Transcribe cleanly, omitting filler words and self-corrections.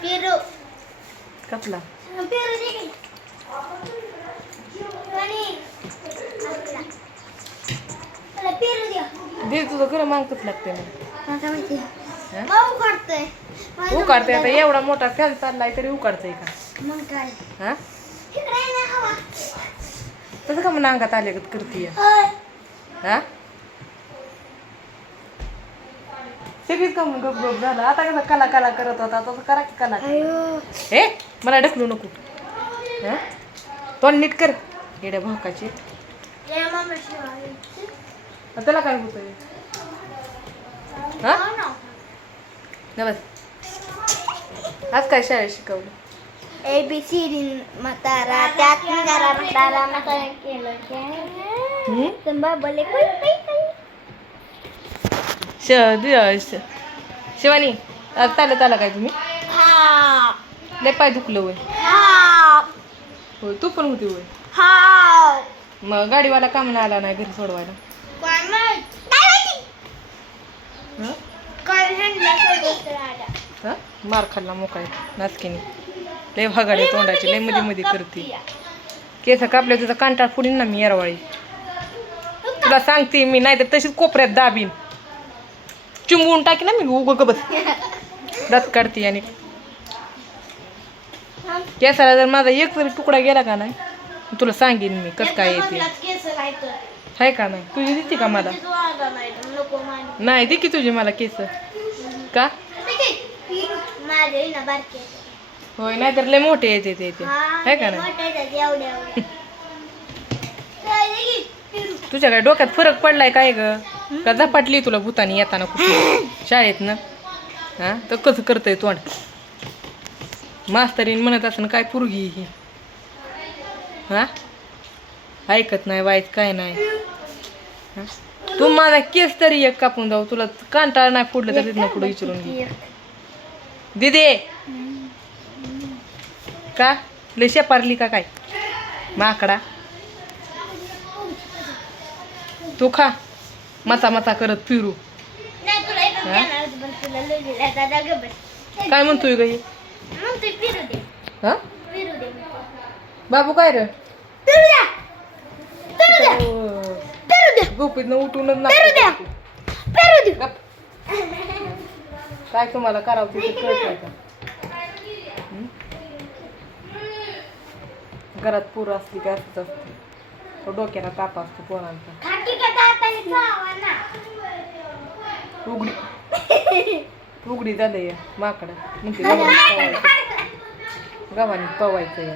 पेरू कसला पेरू दे तुझं खरं मागतच लागते मला उकडतंय उकाडते आता एवढा मोठा फॅन चाललाय तरी उकाडतंय का मग काय हा तसं का मग अंगात आले करतीय हा सगळीच का मग गप गप झालं आता कसं कला कला करत होता तसं करा की कला हे मला ढकलू नको हा तोंड नीट कर येड्या भाकाची त्याला काय होतंय हा बस आज काय शाळेत शिकवलं ABCD म्हातारा त्यात निघाला म्हातारा म्हातारा केलं संभाबले शिवानी आज चालत आला काय तुम्ही हा लय पाय दुखलं होय हा होय तू पण होती होय हा मग गाडीवाला काम नाही आला नाही घरी सोडवायला काय माहिती हं? काय हंडला सोडत राहिला हा मार खाल्ला मोकाय नाचकीने लय भागाडे तोंडाचे लय मध्ये मध्ये करते केस कापले तुझा कांटाळ फुडीन ना मी येरवाळी तुला सांगते मी नाही तर तशीच कोपऱ्यात दाबीन चिंबून टाकी ना मी उग बस दात काढते आणि केसाला जर माझा एक जरी तुकडा गेला का नाही तुला सांगेन मी कसं काय येते आहे का नाही तुझी देते का मला नाही दे की तुझी मला केस का होय नाहीतर लय मोठे येते ते आहे का नाही तुझ्या काय डोक्यात फरक पडलाय काय ग का झपाटली तुला भूतानी येताना कुठे शाळेत ना हा तर कसं करतय तोंड मास्तरीन म्हणत असं काय पुरगी ही हा ऐकत नाही वाईट काय नाही तू माझा केस तरी एक कापून जाऊ तुला कांटाळ नाही फोडलं तर तिथनं पुढे विचारून घे दिदे का लय शेपारली का काय माकडा तू खा मचा मचा करत फिरू काय म्हणतोय ग हा बाबू काय रे गोपीतनं उठूनच ना काय तुम्हाला करावं ते कळतंय का घरात पूर असली काय असत असते तो डोक्याला ताप असतो पोरांचा उघडी झालंय माकडा म्हणते गव्हाणी पवायचं या